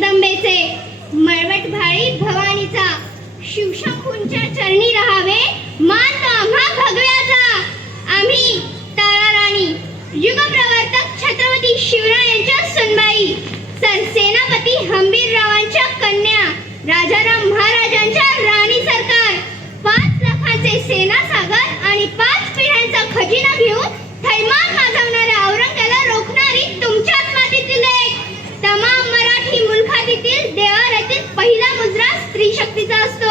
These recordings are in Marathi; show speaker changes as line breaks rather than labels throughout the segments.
जगदंबेचे मळवट भाळी भवानीचा शिवशंभूंच्या चरणी राहावे. मान आम्हा भगव्याचा. आम्ही तारा राणी युग प्रवर्तक छत्रपती शिवरायांच्या सुनबाई सरसेनापती हंबीर रावांच्या कन्या राजाराम महाराजांच्या পিতাস্ত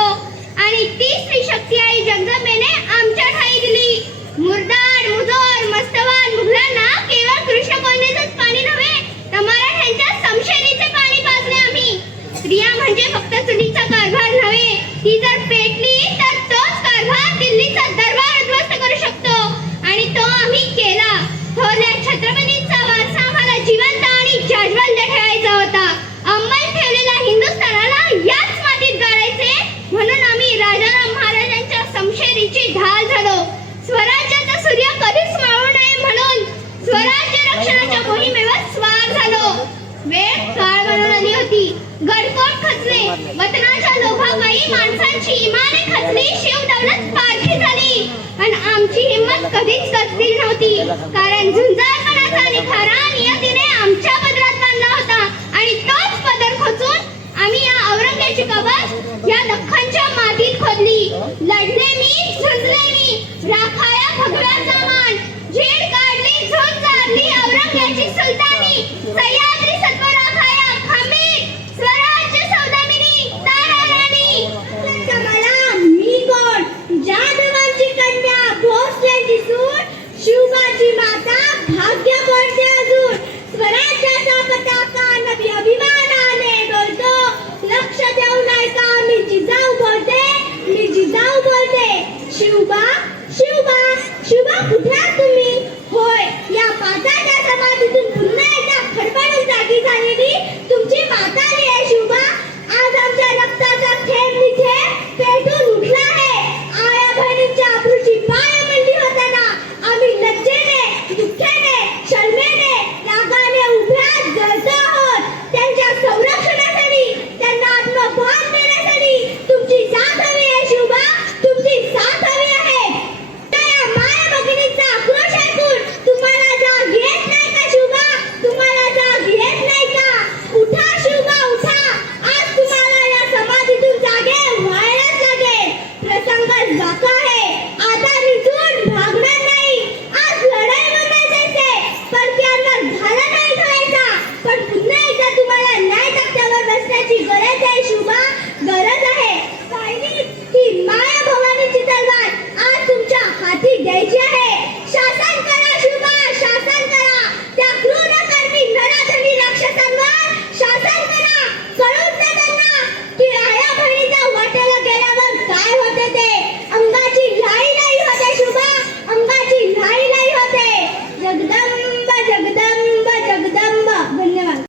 वतनाच्या लोभापायी माणसांची इमाने खचली शिव दौलत पाठी झाली. पण आमची हिंमत कधीच कसली नव्हती. कारण झुंजाळपणाचा निखारा नियतीने आमच्या पदरात बांधला होता. आणि तोच पदर खोचून आम्ही या औरंग्याची कबर या दख्खनच्या मातीत खोदली. लढले मी झुंजले मी. राखाया भगव्याचा मान झेड काढली झुंज औरंग्याची सुलतानी. उठला तुम्ही होय या पाचाच्या समाधीतून पुन्हा एकदा खडबडून जागी झालेली तुमची माता